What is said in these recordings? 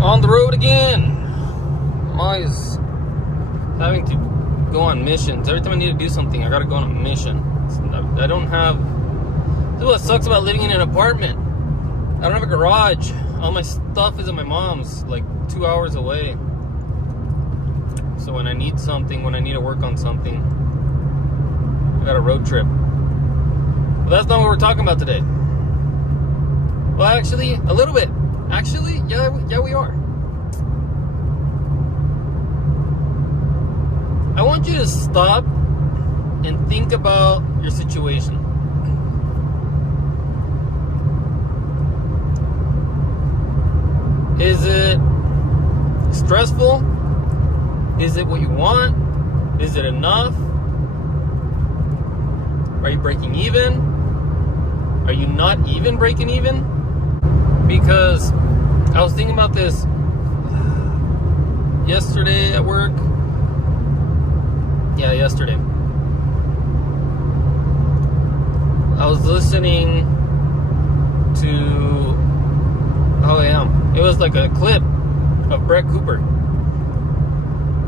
On the road again. I'm always having to go on missions. Every time I need to do something, I gotta go on a mission. I don't have... This is what sucks about living in an apartment. I don't have a garage. All my stuff is at my mom's, like 2 hours away. So when I need something, when I need to work on something, I got a road trip. But that's not what we're talking about today. Well, actually, a little bit. Actually, yeah, we are. I want you to stop and think about your situation. Is it stressful? Is it what you want? Is it enough? Are you breaking even? Are you not even breaking even? Because I was thinking about this yesterday at work. Yeah, yesterday. I was listening to... Oh, yeah. It was like a clip of Brett Cooper.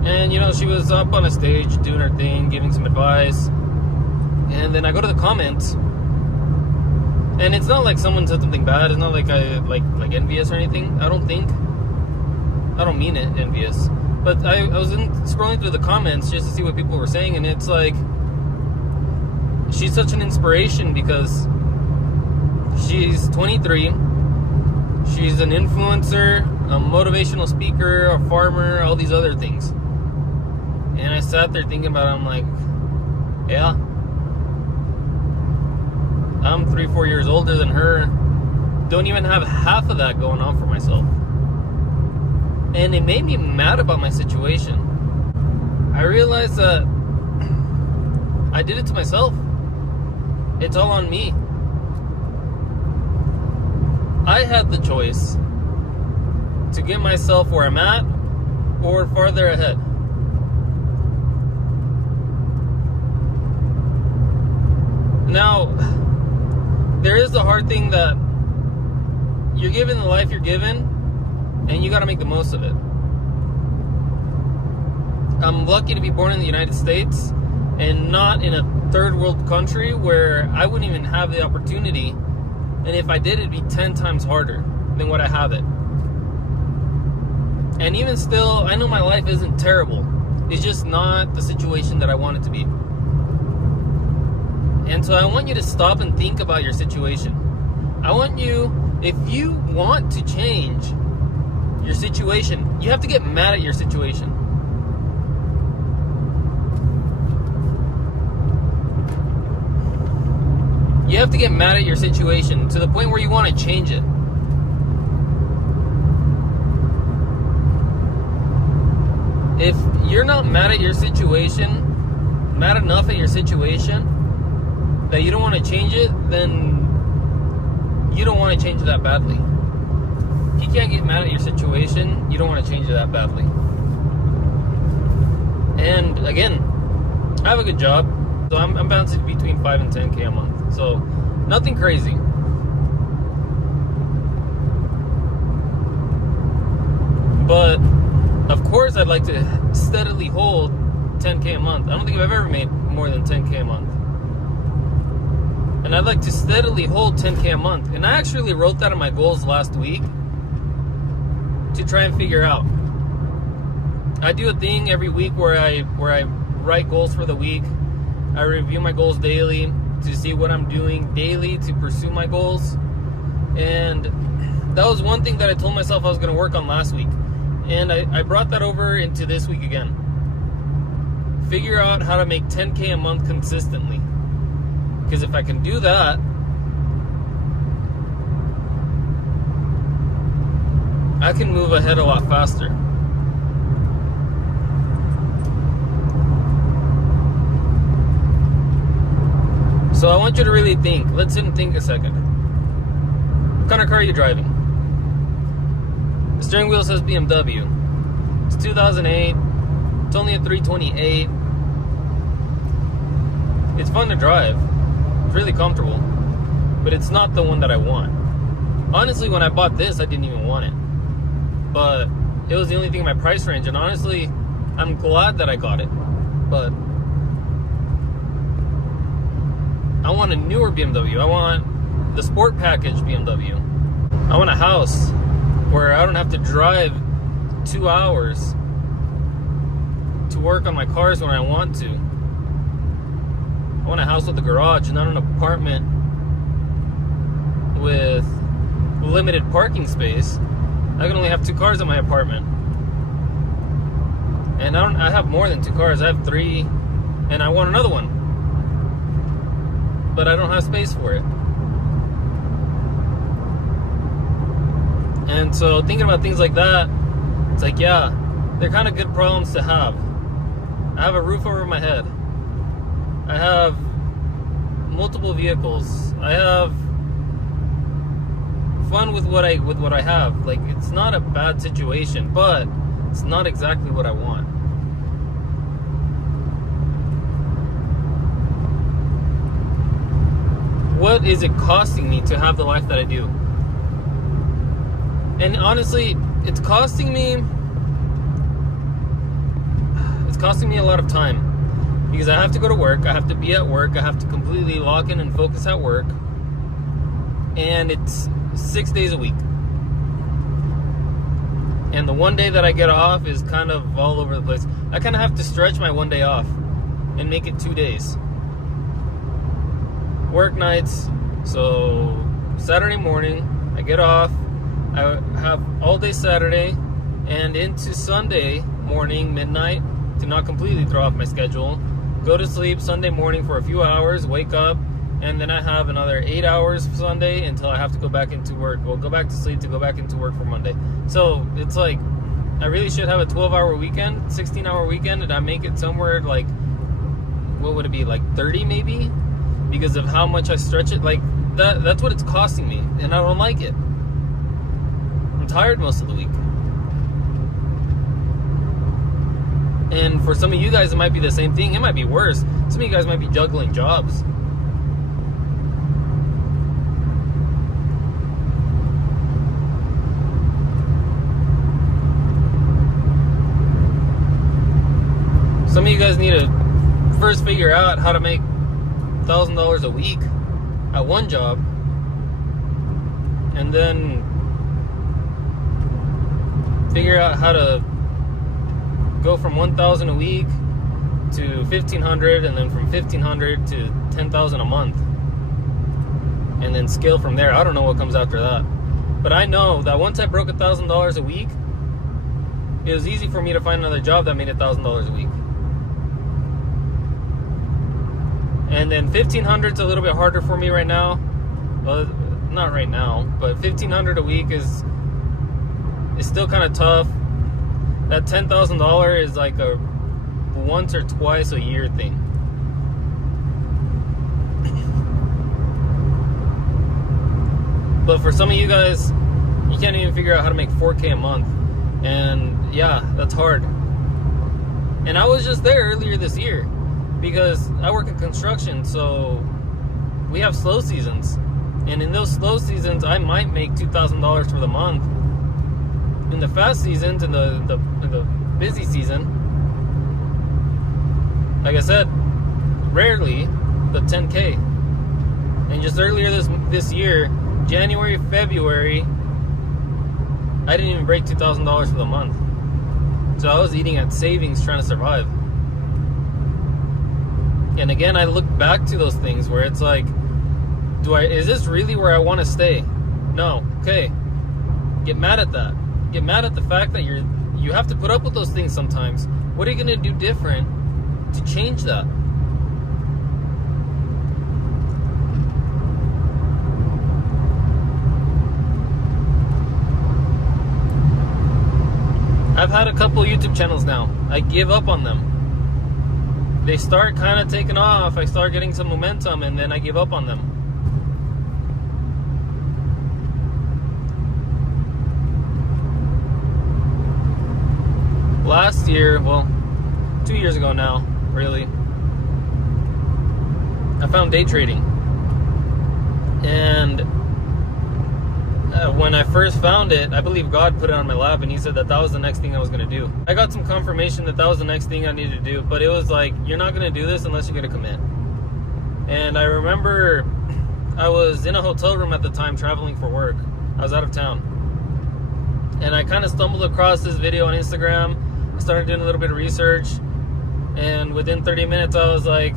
And, you know, she was up on a stage doing her thing, giving some advice. And then I go to the comments. And it's not like someone said something bad. It's not like I like envious or anything. I don't think. I don't mean it envious. But I was scrolling through the comments just to see what people were saying, and it's like she's such an inspiration because she's 23. She's an influencer, a motivational speaker, a farmer, all these other things. And I sat there thinking about it. I'm like, yeah. I'm 3-4 years older than her. Don't even have half of that going on for myself. And it made me mad about my situation. I realized that I did it to myself. It's all on me. I had the choice to get myself where I'm at or farther ahead. Now, there is the hard thing that you're given the life you're given, and you got to make the most of it. I'm lucky to be born in the United States and not in a third world country where I wouldn't even have the opportunity, and if I did, it'd be 10 times harder than what I have it. And even still, I know my life isn't terrible. It's just not the situation that I want it to be. And so I want you to stop and think about your situation. I want you, if you want to change your situation, you have to get mad at your situation. You have to get mad at your situation to the point where you want to change it. If you're not mad at your situation, mad enough at your situation, that you don't want to change it, then you don't want to change it that badly. If you can't get mad at your situation, you don't want to change it that badly. And again, I have a good job, so I'm bouncing between 5 and 10K a month. So nothing crazy. But of course, I'd like to steadily hold 10K a month. I don't think I've ever made more than 10K a month. And I'd like to steadily hold 10K a month. And I actually wrote that in my goals last week to try and figure out. I do a thing every week where I write goals for the week. I review my goals daily to see what I'm doing daily to pursue my goals. And that was one thing that I told myself I was going to work on last week. And I brought that over into this week again. Figure out how to make 10K a month consistently. Because if I can do that, I can move ahead a lot faster. So I want you to really think. Let's sit and think a second. What kind of car are you driving? The steering wheel says BMW. It's 2008. It's only a 328. It's fun to drive. It's really comfortable. But it's not the one that I want. Honestly, when I bought this, I didn't even want it. but it was the only thing in my price range, and honestly, I'm glad that I got it. But I want a newer BMW. I want the sport package BMW. I want a house where I don't have to drive 2 hours to work on my cars when I want to. I want a house with a garage, not an apartment with limited parking space. I can only have 2 cars in my apartment. And I have more than 2 cars. I have 3, and I want another one. But I don't have space for it. And so thinking about things like that, it's like, yeah, they're kind of good problems to have. I have a roof over my head. I have multiple vehicles. I have fun with what I have. Like, it's not a bad situation, but it's not exactly what I want. What is it costing me to have the life that I do? And honestly, it's costing me a lot of time. Because I have to go to work, I have to be at work, I have to completely lock in and focus at work. And it's 6 days a week. And the one day that I get off is kind of all over the place. I kind of have to stretch my one day off and make it 2 days. Work nights, so Saturday morning, I get off, I have all day Saturday, and into Sunday morning, midnight, to not completely throw off my schedule. Go to sleep Sunday morning for a few hours, wake up, and then I have another 8 hours Sunday until I have to go back into work. Well, go back to sleep to go back into work for Monday. So it's like, I really should have a 12-hour weekend, 16-hour weekend, and I make it somewhere like, what would it be, like 30 maybe? Because of how much I stretch it. Like, that's what it's costing me, and I don't like it. I'm tired most of the week. And for some of you guys, it might be the same thing. It might be worse. Some of you guys might be juggling jobs. Some of you guys need to first figure out how to make $1,000 a week at one job, and then figure out how to go from $1,000 a week to $1,500, and then from $1,500 to $10,000 a month, and then scale from there. I don't know what comes after that, but I know that once I broke $1,000 a week, it was easy for me to find another job that made $1,000 a week. And then $1,500 is a little bit harder for me right now. Well, not right now, but $1,500 a week is still kind of tough. That $10,000 is like a once or twice a year thing. But for some of you guys, you can't even figure out how to make $4K a month. And yeah, that's hard. And I was just there earlier this year because I work in construction, so we have slow seasons. And in those slow seasons, I might make $2,000 for the month. In the fast seasons, in the busy season, like I said, rarely the 10K. And just earlier this year, January, February, I didn't even break $2,000 for the month. So I was eating at savings trying to survive. And again, I look back to those things where it's like, is this really where I want to stay? No. Okay. Get mad at that. Get mad at the fact that you have to put up with those things sometimes. What are you going to do different to change that? I've had a couple YouTube channels now. I give up on them. They start kind of taking off. I start getting some momentum, and then I give up on them. Last year, well, 2 years ago now, really, I found day trading. And when I first found it, I believe God put it on my lap and he said that was the next thing I was going to do. I got some confirmation that was the next thing I needed to do, but it was like, you're not going to do this unless you're going to commit. And I remember I was in a hotel room at the time traveling for work. I was out of town. And I kind of stumbled across this video on Instagram. I started doing a little bit of research. And within 30 minutes, I was like,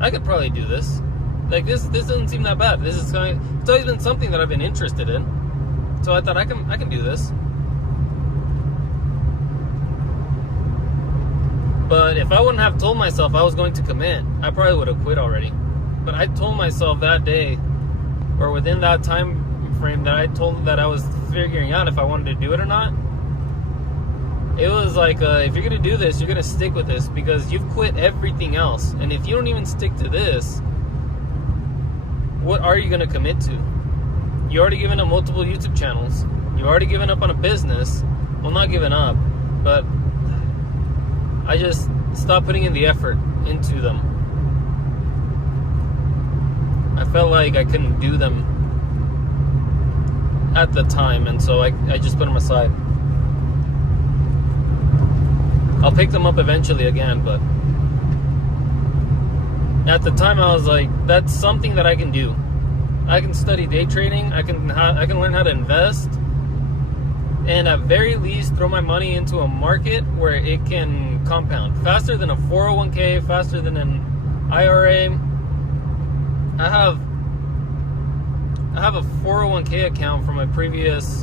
I could probably do this. Like, this doesn't seem that bad. It's always been something that I've been interested in. So I thought I can do this. But if I wouldn't have told myself I was going to commit, I probably would have quit already. But I told myself that day, or within that time frame that I told that I was figuring out if I wanted to do it or not, it was like, if you're going to do this, you're going to stick with this, because you've quit everything else. And if you don't even stick to this, what are you going to commit to? You already given up multiple YouTube channels. You've already given up on a business. Well, not given up, but I just stopped putting in the effort into them. I felt like I couldn't do them at the time, and so I just put them aside. I'll pick them up eventually again, but at the time I was like, that's something that I can do. I can study day trading. I can learn how to invest, and at very least throw my money into a market where it can compound faster than a 401k, faster than an IRA. I have a 401k account from my previous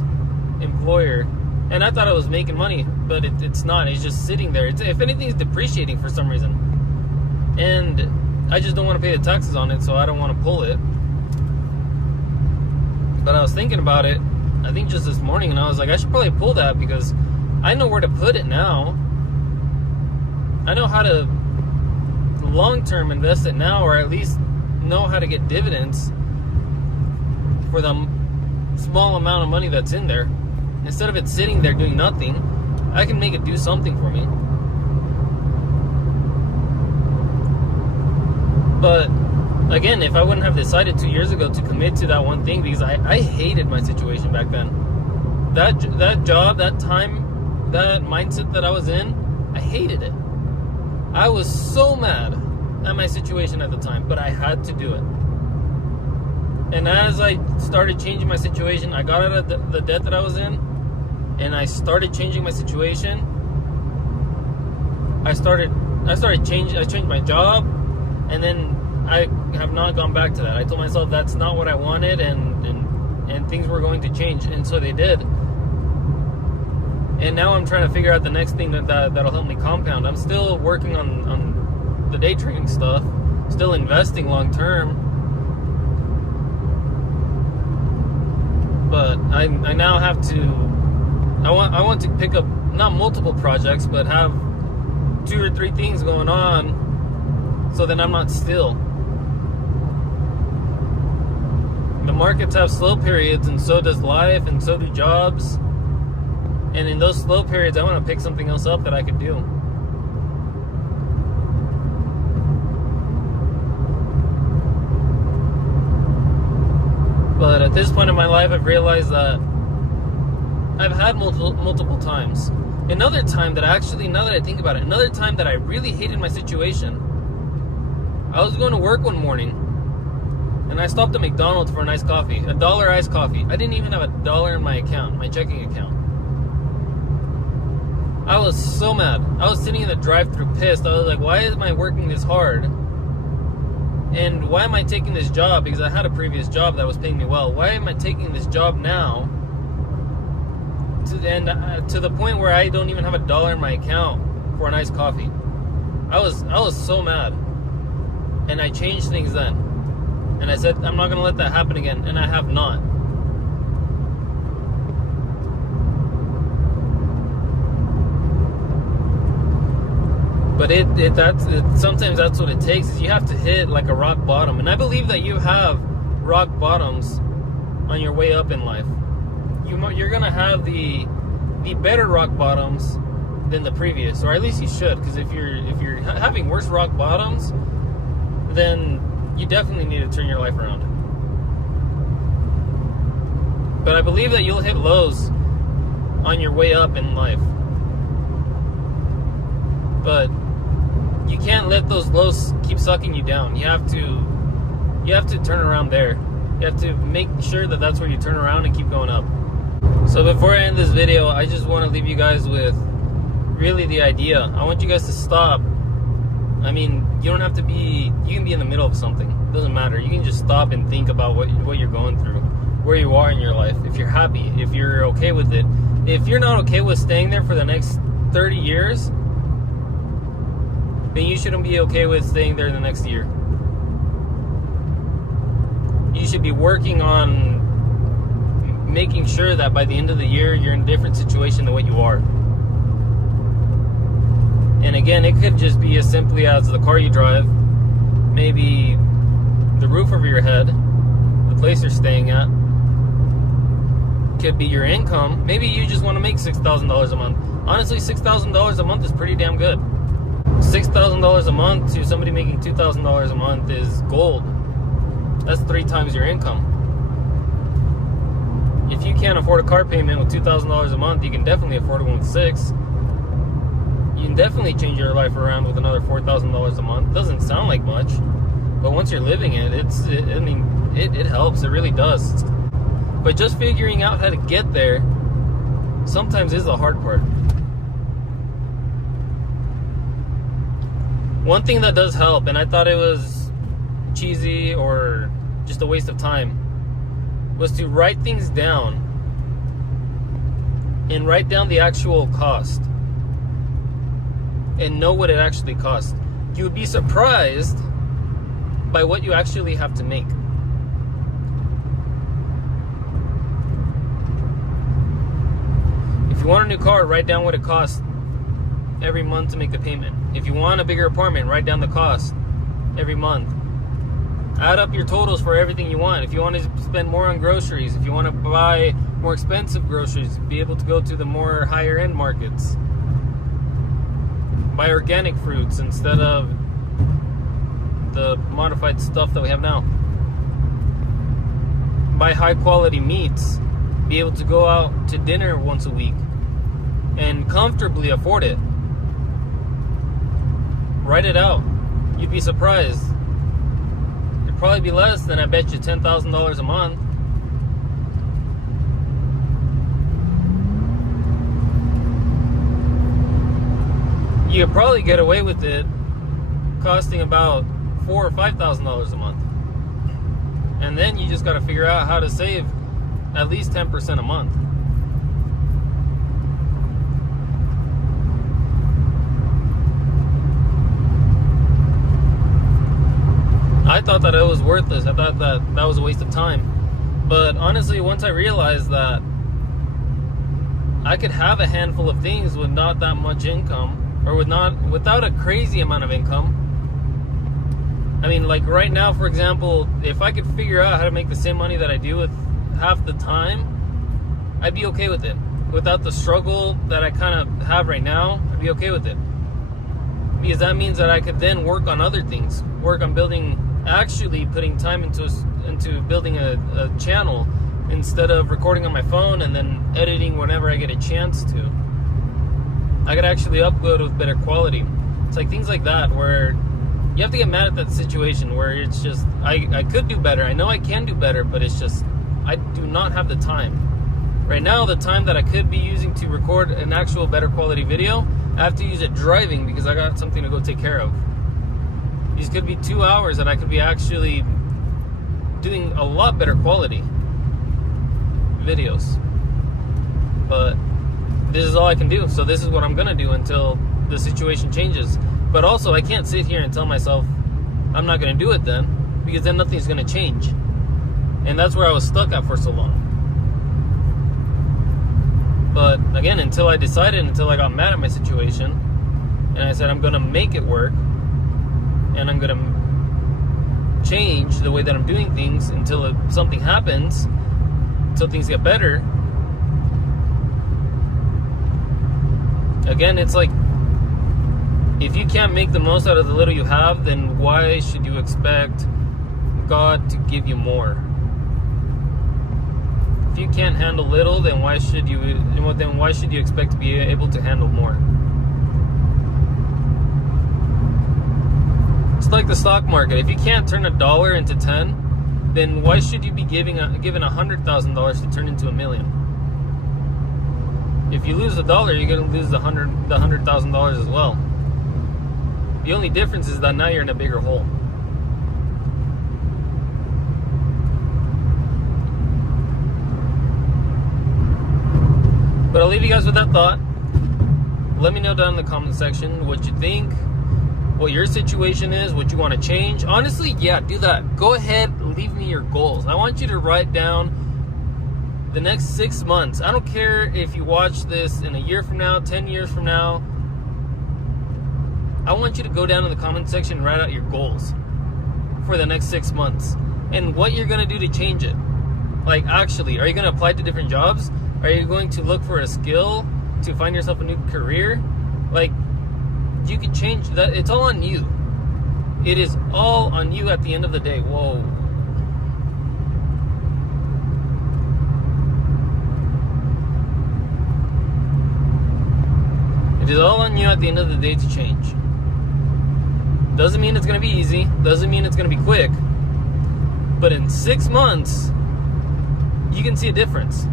employer, and I thought I was making money, but it's not. It's just sitting there. If anything, it's depreciating for some reason, and I just don't want to pay the taxes on it, so I don't want to pull it. But I was thinking about it, I think just this morning, and I was like, I should probably pull that, because I know where to put it now. I know how to long-term invest it now, or at least know how to get dividends for the small amount of money that's in there. Instead of it sitting there doing nothing, I can make it do something for me. But again, if I wouldn't have decided 2 years ago to commit to that one thing, because I hated my situation back then. That job, that time, that mindset that I was in, I hated it. I was so mad at my situation at the time, but I had to do it. And as I started changing my situation, I got out of the debt that I was in, and I started changing my situation. I changed my job, and then I have not gone back to that. I told myself that's not what I wanted, and things were going to change, and so they did. And now I'm trying to figure out the next thing that'll help me compound. I'm still working on the day trading stuff, still investing long term, but I now have to. I want to pick up not multiple projects, but have 2 or 3 things going on, so that I'm not still. The markets have slow periods, and so does life, and so do jobs. And in those slow periods, I want to pick something else up that I could do. But at this point in my life, I've realized that I've had multiple times. Another time that now that I think about it, another time that I really hated my situation, I was going to work one morning, and I stopped at McDonald's for a nice coffee, $1 iced coffee. I didn't even have $1 in my account, my checking account. I was so mad. I was sitting in the drive-thru pissed. I was like, why am I working this hard? And why am I taking this job? Because I had a previous job that was paying me well. Why am I taking this job now? To the point where I don't even have $1 in my account for an iced coffee. I was so mad. And I changed things then. And I said, I'm not going to let that happen again. And I have not. But sometimes that's what it takes, is you have to hit like a rock bottom. And I believe that you have rock bottoms on your way up in life. You're going to have the better rock bottoms than the previous, or at least you should, because if you're having worse rock bottoms, then you definitely need to turn your life around. But I believe that you'll hit lows on your way up in life. But you can't let those lows keep sucking you down. You have to turn around there. You have to make sure that that's where you turn around and keep going up. So before I end this video, I just want to leave you guys with really the idea. I want you guys to stop. I mean, you don't have to be, you can be in the middle of something. It doesn't matter. You can just stop and think about what you're going through, where you are in your life. If you're happy, if you're okay with it. If you're not okay with staying there for the next 30 years, then you shouldn't be okay with staying there the next year. You should be working on making sure that by the end of the year, you're in a different situation than what you are. And again, it could just be as simply as the car you drive, maybe the roof over your head, the place you're staying at. Could be your income. Maybe you just want to make $6,000 a month. Honestly, $6,000 a month is pretty damn good. $6,000 a month to somebody making $2,000 a month is gold. That's 3 times your income. If you can't afford a car payment with $2,000 a month, you can definitely afford one with $6,000. You can definitely change your life around with another $4,000 a month. Doesn't sound like much, but once you're living it, it helps. It really does. But just figuring out how to get there sometimes is the hard part. One thing that does help, and I thought it was cheesy or just a waste of time, was to write things down and write down the actual cost and know what it actually costs. You would be surprised by what you actually have to make. If you want a new car, write down what it costs every month to make the payment. If you want a bigger apartment, write down the cost every month. Add up your totals for everything you want. If you want to spend more on groceries, if you want to buy more expensive groceries, be able to go to the more higher end markets. Buy organic fruits instead of the modified stuff that we have now. Buy high quality meats. Be able to go out to dinner once a week and comfortably afford it. Write it out. You'd be surprised. It'd probably be less than, I bet you, $10,000 a month. You could probably get away with it costing about $4,000 or $5,000 a month. And then you just got to figure out how to save at least 10% a month. I thought that it was worthless. I thought that was a waste of time. But honestly, once I realized that I could have a handful of things with not that much income, or without a crazy amount of income. I mean, like right now, for example, if I could figure out how to make the same money that I do with half the time, I'd be okay with it. Without the struggle that I kind of have right now, I'd be okay with it. Because that means that I could then work on other things. Work on actually putting time into building a channel instead of recording on my phone and then editing whenever I get a chance to. I could actually upload with better quality. It's like things like that where you have to get mad at that situation where it's just, I could do better. I know I can do better, but it's just, I do not have the time. Right now, the time that I could be using to record an actual better quality video, I have to use it driving because I got something to go take care of. These could be 2 hours that I could be actually doing a lot better quality videos. But this is all I can do, so this is what I'm gonna do until the situation changes. But also, I can't sit here and tell myself I'm not gonna do it then, because then nothing's gonna change. And that's where I was stuck at for so long. But again, until I got mad at my situation, and I said I'm gonna make it work, and I'm gonna change the way that I'm doing things until something happens, until things get better. Again, it's like, if you can't make the most out of the little you have, then why should you expect God to give you more? If you can't handle little, then why should you expect to be able to handle more? It's like the stock market. If you can't turn $1 into 10, then why should you be given $100,000 to turn into $1 million? If you lose $1, you're gonna lose the $100,000 as well. The only difference is that now you're in a bigger hole. But I'll leave you guys with that thought. Let me know down in the comment section what you think, what your situation is, what you want to change. Honestly, yeah, do that. Go ahead, leave me your goals. I want you to write down the next 6 months. I don't care if you watch this in a year from now, 10 years from now. I want you to go down in the comment section and write out your goals for the next 6 months and what you're going to do to change it. Like, actually, are you going to apply to different jobs? Are you going to look for a skill to find yourself a new career? Like, you can change that. It's all on you. It is all on you at the end of the day. Whoa. It is all on you at the end of the day to change. Doesn't mean it's going to be easy. Doesn't mean it's going to be quick. But in 6 months, you can see a difference.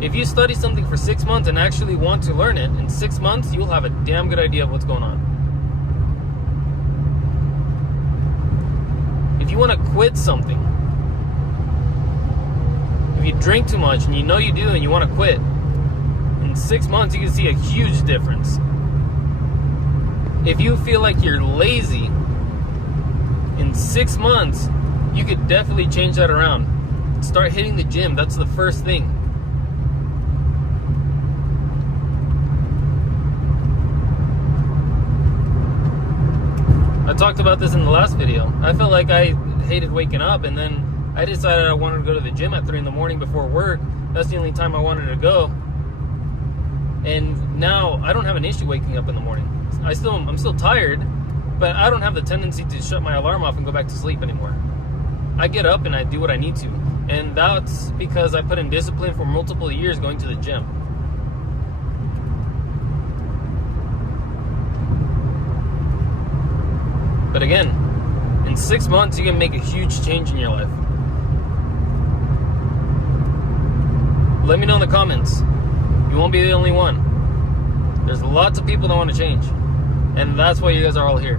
If you study something for 6 months and actually want to learn it, in 6 months, you'll have a damn good idea of what's going on. If you want to quit something, if you drink too much and you know you do and you want to quit, in 6 months, you can see a huge difference. If you feel like you're lazy, in 6 months, you could definitely change that around. Start hitting the gym. That's the first thing. I talked about this in the last video. I felt like I hated waking up, and then I decided I wanted to go to the gym at 3 in the morning before work. That's the only time I wanted to go. And now I don't have an issue waking up in the morning. I'm still tired, but I don't have the tendency to shut my alarm off and go back to sleep anymore. I get up and I do what I need to. And that's because I put in discipline for multiple years going to the gym. But again, in 6 months, you can make a huge change in your life. Let me know in the comments. You won't be the only one. There's lots of people that want to change. And that's why you guys are all here.